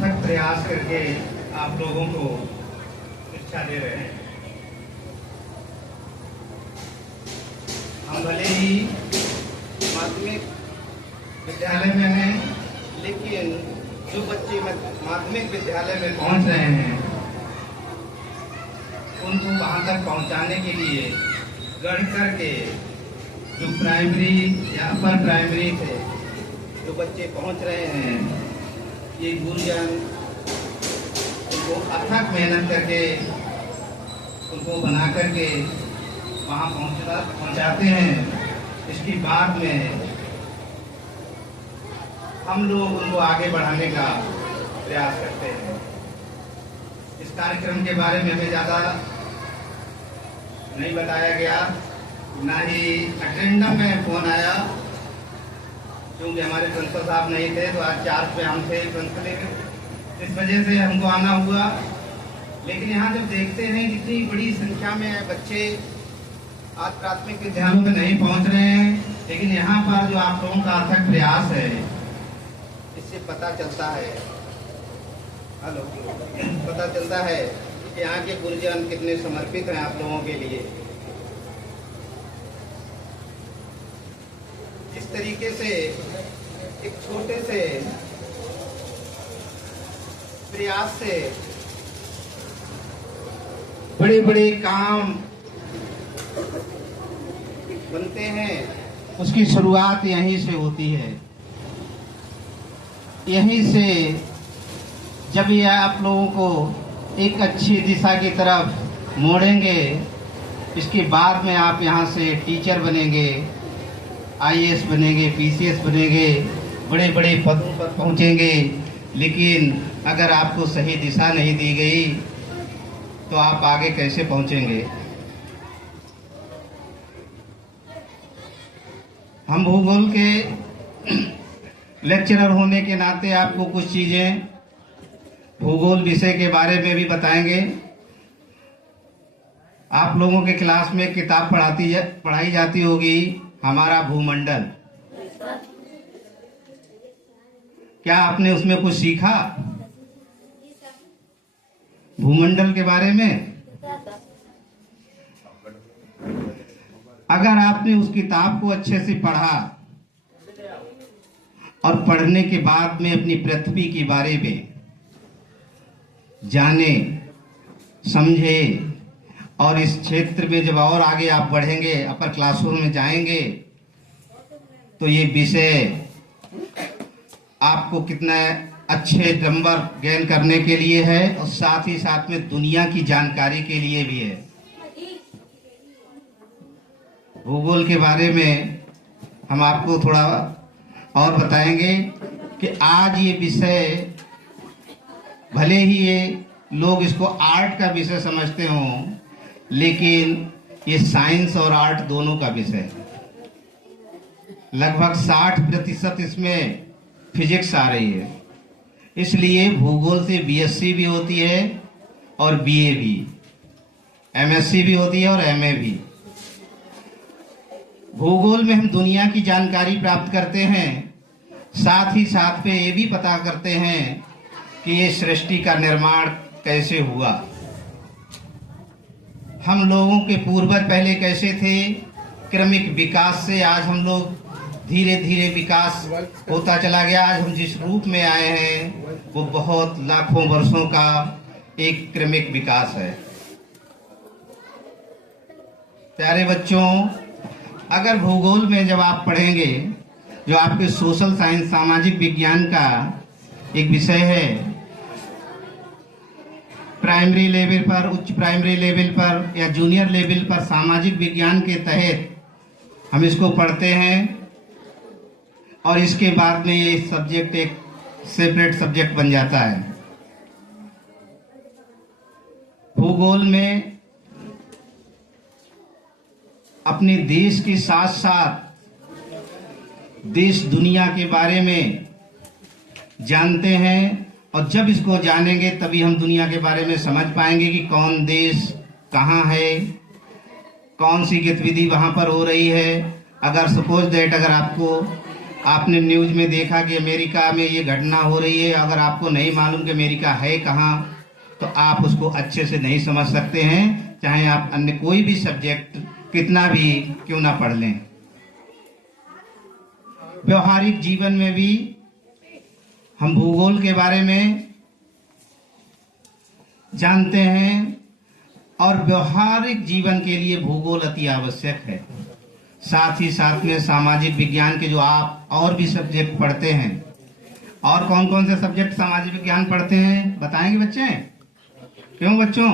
अथक प्रयास करके आप लोगों को शिक्षा दे रहे हैं। हम भले ही माध्यमिक विद्यालय में हैं, लेकिन जो बच्चे माध्यमिक विद्यालय में पहुंच रहे हैं उनको वहां तक पहुंचाने के लिए गढ़ करके जो प्राइमरी या अपर प्राइमरी थे जो बच्चे पहुंच रहे हैं, ये गुरुजन उनको अथक मेहनत करके उनको बना करके वहाँ पहुँचाते हैं। इसके बाद में हम लोग उनको आगे बढ़ाने का प्रयास करते हैं। इस कार्यक्रम के बारे में हमें ज़्यादा नहीं बताया गया, ना ही अटेंडम में फोन आया, क्योंकि हमारे प्रिंसिपल साहब नहीं थे तो आज चार्ज पे हम थे प्रिंसिपल, इस वजह से हमको आना हुआ। लेकिन यहाँ जब देखते हैं कि इतनी बड़ी संख्या में बच्चे आज प्राथमिक विद्यालयों में नहीं पहुँच रहे हैं, लेकिन यहाँ पर जो आप लोगों का अथक प्रयास है, इससे पता चलता है पता चलता है कि यहाँ के गुरुजन कितने समर्पित हैं आप लोगों के लिए। इस तरीके से एक छोटे से प्रयास से बड़े बड़े काम बनते हैं, उसकी शुरुआत यहीं से होती है। यहीं से जब ये आप लोगों को एक अच्छी दिशा की तरफ मोड़ेंगे, इसके बाद में आप यहाँ से टीचर बनेंगे, आईएएस बनेंगे, पीसीएस बनेंगे, बड़े बड़े पदों पर पहुँचेंगे। लेकिन अगर आपको सही दिशा नहीं दी गई तो आप आगे कैसे पहुँचेंगे? हम भूगोल के लेक्चरर होने के नाते आपको कुछ चीजें भूगोल विषय के बारे में भी बताएंगे। आप लोगों के क्लास में किताब पढ़ाई जाती होगी, हमारा भूमंडल। क्या आपने उसमें कुछ सीखा भूमंडल के बारे में? अगर आपने उस किताब को अच्छे से पढ़ा और पढ़ने के बाद में अपनी पृथ्वी के बारे में जाने समझे, और इस क्षेत्र में जब और आगे आप बढ़ेंगे, अपर क्लासरूम में जाएंगे, तो ये विषय आपको कितना अच्छे नंबर गेन करने के लिए है और साथ ही साथ में दुनिया की जानकारी के लिए भी है। भूगोल के बारे में हम आपको थोड़ा और बताएंगे कि आज ये विषय भले ही ये लोग इसको आर्ट का विषय समझते हों, लेकिन ये साइंस और आर्ट दोनों का विषय है। लगभग 60% इसमें फिजिक्स आ रही है। इसलिए भूगोल से बीएससी भी होती है और बीए भी, एमएससी भी होती है और एमए भी। भूगोल में हम दुनिया की जानकारी प्राप्त करते हैं, साथ ही साथ में ये भी पता करते हैं कि ये सृष्टि का निर्माण कैसे हुआ, हम लोगों के पूर्वज पहले कैसे थे। क्रमिक विकास से आज हम लोग धीरे धीरे विकास होता चला गया। आज हम जिस रूप में आए हैं वो बहुत लाखों वर्षों का एक क्रमिक विकास है। प्यारे बच्चों, अगर भूगोल में जब आप पढ़ेंगे, जो आपके सोशल साइंस सामाजिक विज्ञान का एक विषय है, प्राइमरी लेवल पर, उच्च प्राइमरी लेवल पर या जूनियर लेवल पर सामाजिक विज्ञान के तहत हम इसको पढ़ते हैं, और इसके बाद में ये सब्जेक्ट एक सेपरेट सब्जेक्ट बन जाता है। भूगोल में अपने देश के साथ साथ देश दुनिया के बारे में जानते हैं, और जब इसको जानेंगे तभी हम दुनिया के बारे में समझ पाएंगे कि कौन देश कहाँ है, कौन सी गतिविधि वहाँ पर हो रही है। अगर सपोज दैट अगर आपको आपने न्यूज में देखा कि अमेरिका में ये घटना हो रही है। अगर आपको नहीं मालूम कि अमेरिका है कहाँ, तो आप उसको अच्छे से नहीं समझ सकते हैं, चाहे आप अन्य कोई भी सब्जेक्ट कितना भी क्यों ना पढ़ लें। व्यवहारिक जीवन में भी हम भूगोल के बारे में जानते हैं और व्यवहारिक जीवन के लिए भूगोल अति आवश्यक है। साथ ही साथ में सामाजिक विज्ञान के जो आप और भी सब्जेक्ट पढ़ते हैं, और कौन कौन से सब्जेक्ट सामाजिक विज्ञान पढ़ते हैं बताएंगे बच्चे? क्यों बच्चों?